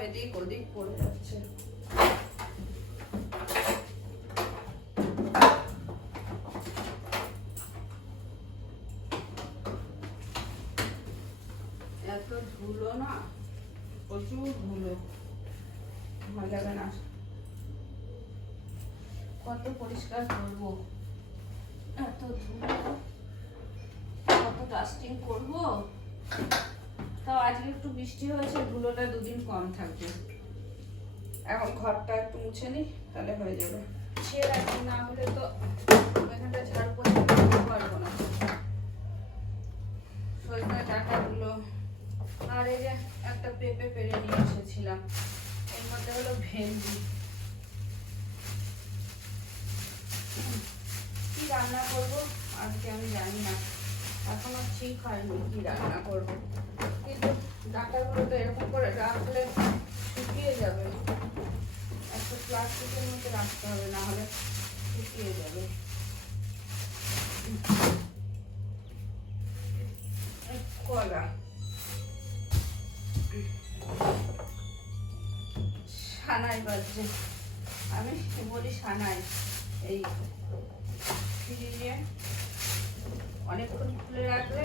এদিক ওদিক পড়ে যাচ্ছে। এত ধুলো না, প্রচুর ধুলো। ভালো লাগে না। কত পরিষ্কার করব। এত ধুলো। কত ডাস্টিং করব। তাও আজকে একটু বৃষ্টি হয়েছে ধুলোটা দুদিন কম থাকবে। এখন ঘরটা একটু মুছে নিই তাহলে হয়ে যাবে। সে রাখি না হলে তো এখানটা ঝাড় করতে পারব না। সজনা ডাঁটাগুলো, আর এই যে একটা পেঁপে পেরে নিয়ে এসেছিলাম, এর মধ্যে হলো ভেন্ডি। কি রান্না করব? আজকে আমি জানি না, এখনও ঠিক হয়নি কি রান্না করব। ডাটাগুলো তো এরকম করে রাখলে শুকিয়ে যাবে। একটা প্লাস্টিকের মধ্যে রাখতে হবে, না হলে শুকিয়ে যাবে। কলা। সানাই বাজছে। আমি বলি সানাই। এই ফ্রিজে অনেকক্ষণ খুলে রাখলে